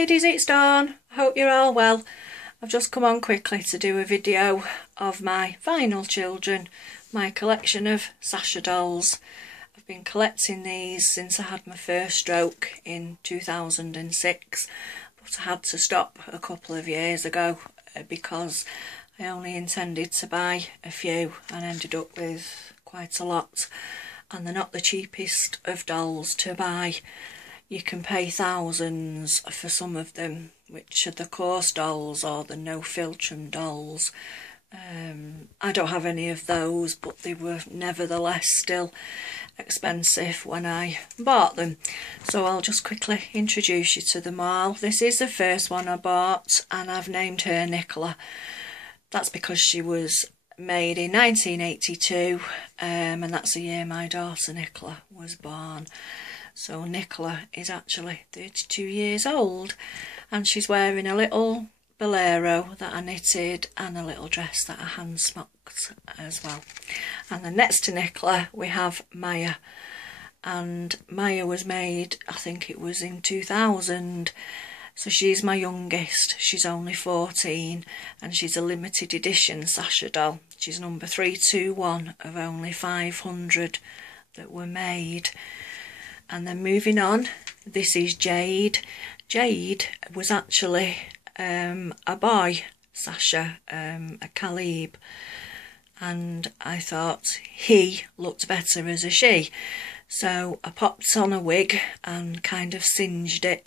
ladies, it's Dawn. I hope you're all well. I've just come on quickly to do a video of my final children, my collection of Sasha dolls. I've been collecting these since I had my first stroke in 2006, but I had to stop a couple of years ago because I only intended to buy a few and ended up with quite a lot, and they're not the cheapest of dolls to buy. You can pay thousands for some of them, which are the coarse dolls or the no philtrum dolls. I don't have any of those, but they were nevertheless still expensive when I bought them. So I'll just quickly introduce you to them all. This is the first one I bought, and I've named her Nicola. That's because she was made in 1982, and that's the year my daughter Nicola was born. So Nicola is actually 32 years old, and she's wearing a little bolero that I knitted and a little dress that I hand smocked as well. And then next to Nicola we have Maya, and Maya was made, I think it was in 2000, so she's my youngest. She's only 14 and she's a limited edition Sasha doll. She's number 321 of only 500 that were made. And then moving on, this is Jade. Jade was actually a boy Sasha, a Caleb, and I thought he looked better as a she. So I popped on a wig and kind of singed it,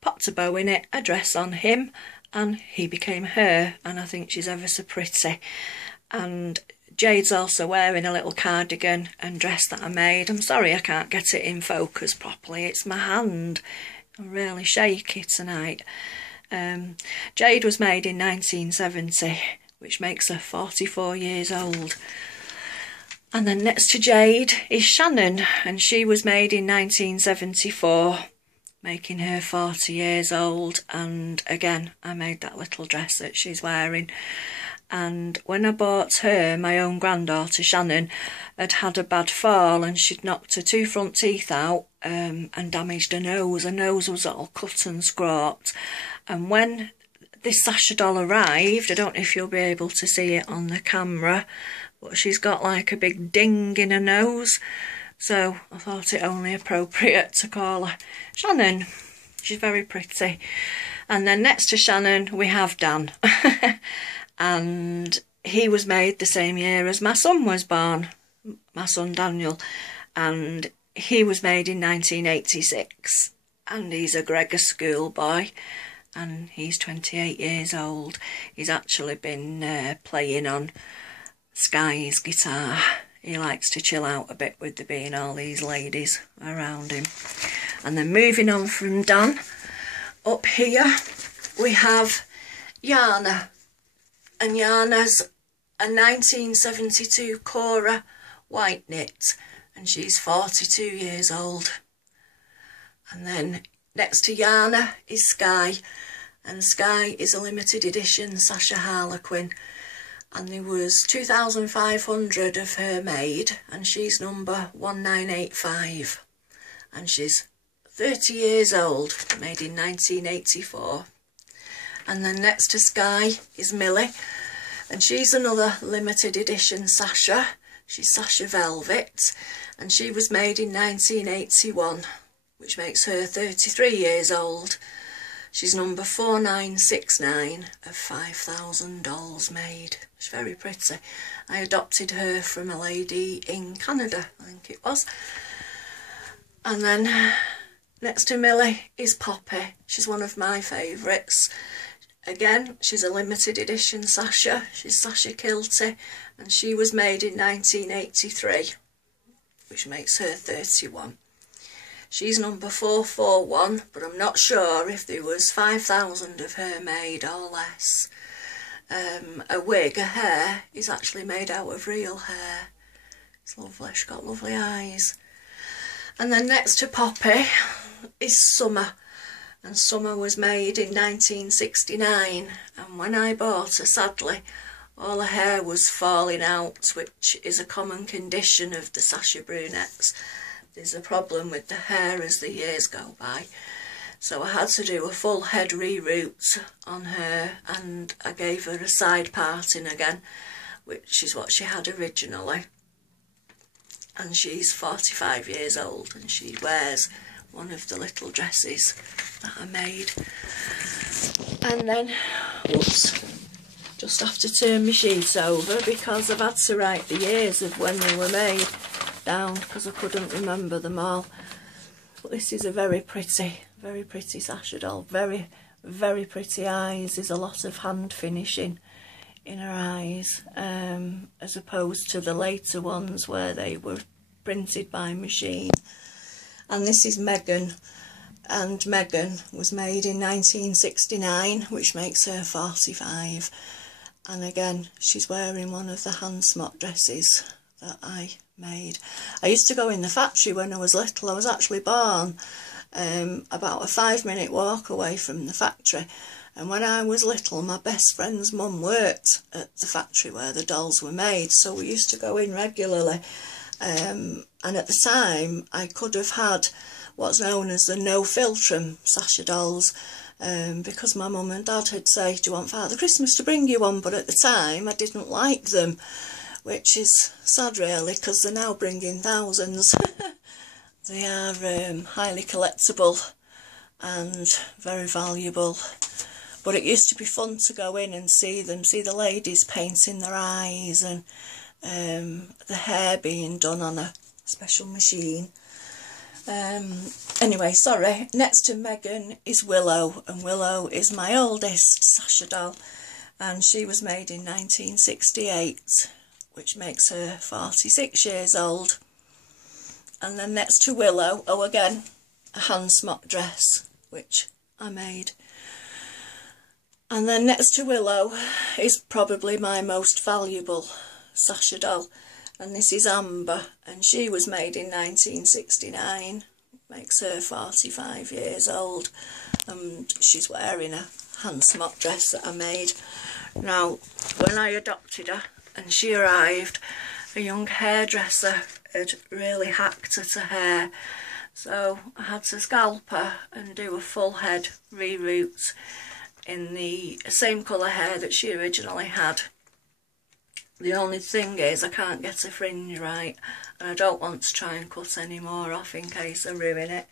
popped a bow in it, a dress on him, and he became her, and I think she's ever so pretty. And Jade's also wearing a little cardigan and dress that I made. I'm sorry I can't get it in focus properly, it's my hand. I'm really shaky tonight. Jade was made in 1970, which makes her 44 years old. And then next to Jade is Shannon, and she was made in 1974, making her 40 years old. And again, I made that little dress that she's wearing. And when I bought her, my own granddaughter Shannon had had a bad fall, and she'd knocked her 2 front teeth out and damaged her nose. Her nose was all cut and scraped. And when this Sasha doll arrived, I don't know if you'll be able to see it on the camera, but she's got like a big ding in her nose. So I thought it only appropriate to call her Shannon. She's very pretty. And then next to Shannon we have Dan. And he was made the same year as my son was born, my son Daniel, and he was made in 1986, and he's a Gregor schoolboy, and he's 28 years old. He's actually been playing on Sky's guitar. He likes to chill out a bit with there being all these ladies around him. And then moving on from Dan, up here we have Yana. And Yana's a 1972 Cora white knit, and she's 42 years old. And then next to Yana is Sky, and Sky is a limited edition Sasha Harlequin, and there was 2,500 of her made, and she's number 1985, and she's 30 years old, made in 1984. And then next to Sky is Millie, and she's another limited edition Sasha. She's Sasha Velvet, and she was made in 1981, which makes her 33 years old. She's number 4969 of 5,000 dolls made. She's very pretty. I adopted her from a lady in Canada, I think it was. And then next to Millie is Poppy. She's one of my favourites. Again, she's a limited edition Sasha. She's Sasha Kilty, and she was made in 1983, which makes her 31. She's number 441, but I'm not sure if there was 5,000 of her made or less. A wig, her hair, is actually made out of real hair. It's lovely, she's got lovely eyes. And then next to Poppy is Summer. And Summer was made in 1969, and when I bought her, sadly, all her hair was falling out, which is a common condition of the Sasha brunettes. There's a problem with the hair as the years go by. so I had to do a full head reroot on her, and I gave her a side parting again, which is what she had originally. And she's 45 years old, and she wears one of the little dresses that I made. And then, oops, just have to turn my sheets over because I've had to write the years of when they were made down because I couldn't remember them all. But this is a very pretty Sasha doll. Very, very pretty eyes. There's a lot of hand finishing in her eyes, as opposed to the later ones where they were printed by machine. And this is Megan, and Megan was made in 1969, which makes her 45. And again, she's wearing one of the hand smock dresses that I made. I used to go in the factory when I was little. I was actually born about a 5-minute walk away from the factory, and when I was little my best friend's mum worked at the factory where the dolls were made, so we used to go in regularly, and at the time I could have had what's known as the no filtrum Sasha dolls, because my mum and dad had said, do you want Father Christmas to bring you one? But at the time I didn't like them, which is sad really, because they're now bringing thousands. They are highly collectible and very valuable. But it used to be fun to go in and see them, see the ladies painting their eyes, and the hair being done on a special machine. Anyway, sorry, next to Megan is Willow, and Willow is my oldest Sasha doll, and she was made in 1968, which makes her 46 years old. And then next to Willow, oh again, a hand smock dress, which I made. And then next to Willow is probably my most valuable Sasha doll, and this is Amber, and she was made in 1969, makes her 45 years old, and she's wearing a hand smock dress that I made. Now, when I adopted her and she arrived, a young hairdresser had really hacked at her hair, so I had to scalp her and do a full head reroot in the same colour hair that she originally had. The only thing is I can't get a fringe right, and I don't want to try and cut any more off in case I ruin it.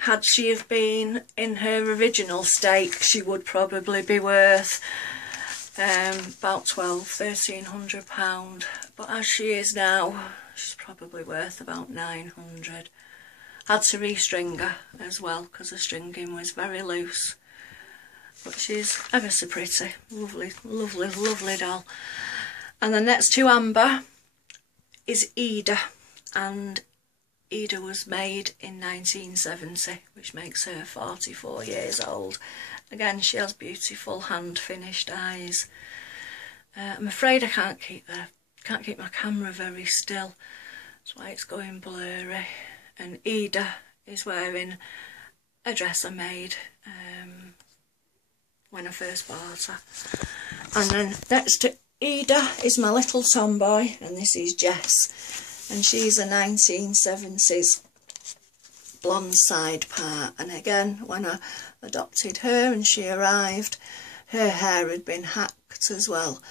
Had she have been in her original state, she would probably be worth about £1,200–1,300, but as she is now, she's probably worth about 900. Had to restring her as well because the stringing was very loose, but she's ever so pretty, lovely, lovely, lovely doll. And then next to Amber is Ida, and Ida was made in 1970, which makes her 44 years old. Again, she has beautiful hand finished eyes. I'm afraid I can't keep my camera very still, that's why it's going blurry. And Ida is wearing a dress I made when I first bought her. And then next to Ida is my little tomboy, and this is Jess, and she's a 1970s blonde side part. And again, when I adopted her and she arrived, her hair had been hacked as well,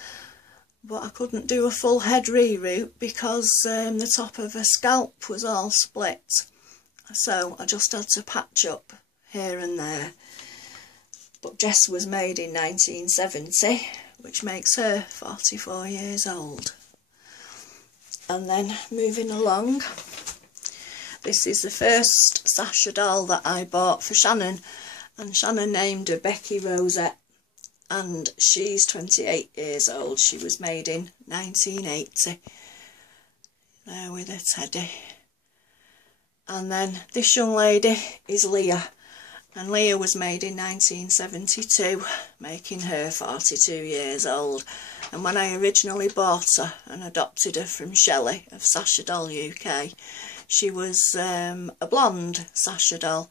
but I couldn't do a full head reroot because the top of her scalp was all split, so I just had to patch up here and there. But Jess was made in 1970, which makes her 44 years old. And then moving along, this is the first Sasha doll that I bought for Shannon, and Shannon named her Becky Rosette, and she's 28 years old. She was made in 1980. There with her teddy. And then this young lady is Leah, and Leah was made in 1972, making her 42 years old. And when I originally bought her and adopted her from Shelley of Sasha Doll UK, she was a blonde Sasha doll,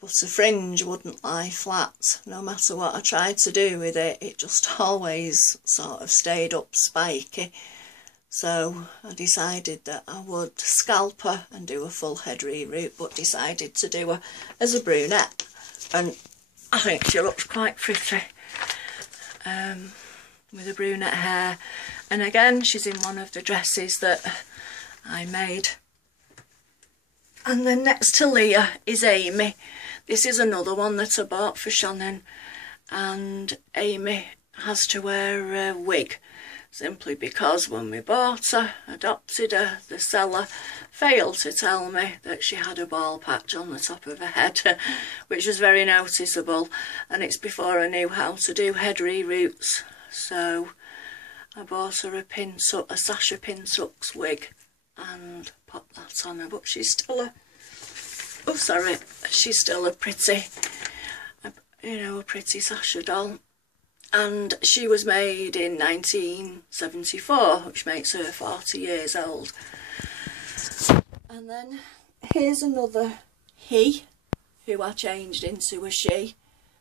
but the fringe wouldn't lie flat. No matter what I tried to do with it, it just always sort of stayed up spiky. So I decided that I would scalp her and do a full head reroot, but decided to do her as a brunette, and I think she looks quite pretty with the brunette hair. And again, she's in one of the dresses that I made. And then next to Leah is Amy. This is another one that I bought for Shannon, and Amy has to wear a wig simply because when we bought her, adopted her, the seller failed to tell me that she had a bald patch on the top of her head, which was very noticeable, and it's before I knew how to do head reroots. So I bought her a Sasha Pintucks wig and popped that on her, but she's still she's still a pretty, a pretty Sasha doll. And she was made in 1974, which makes her 40 years old. And then here's another he, who I changed into a she.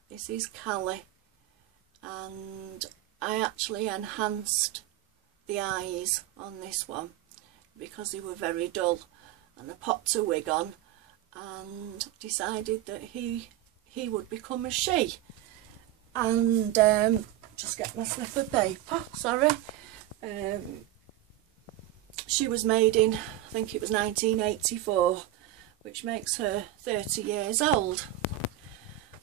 This is Callie, and I actually enhanced the eyes on this one because they were very dull, and I popped a wig on and decided that he would become a she. And just get my slip of paper, sorry. She was made in, I think it was 1984, which makes her 30 years old.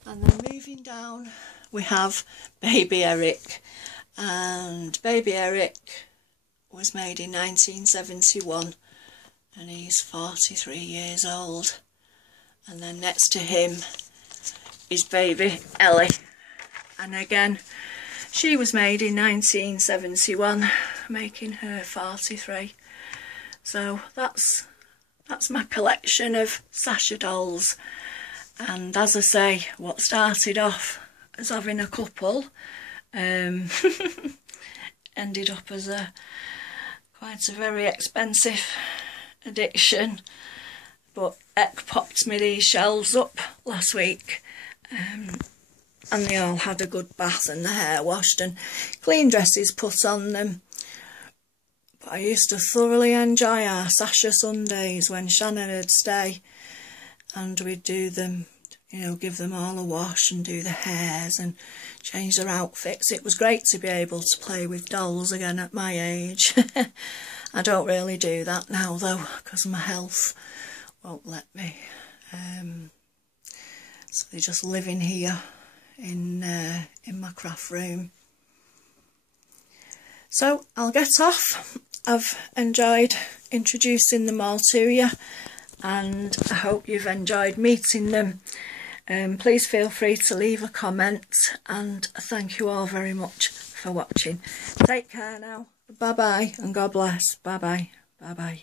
And then moving down, we have baby Eric, and baby Eric was made in 1971, and he's 43 years old. And then next to him is baby Ellie, and again she was made in 1971, making her 43. So that's my collection of Sasha dolls. And as I say, what started off as having a couple ended up as quite a very expensive addiction. But Ek popped me these shelves up last week, and they all had a good bath and the hair washed and clean dresses put on them. But I used to thoroughly enjoy our Sasha Sundays when Shannon would stay, and we'd do them, give them all a wash and do the hairs and change their outfits. It was great to be able to play with dolls again at my age. I don't really do that now though, because my health won't let me. So they just live in here in my craft room. So I'll get off. I've enjoyed introducing them all to you, and I hope you've enjoyed meeting them. Please feel free to leave a comment, and thank you all very much for watching. Take care now. Bye bye, and God bless. Bye bye. Bye bye.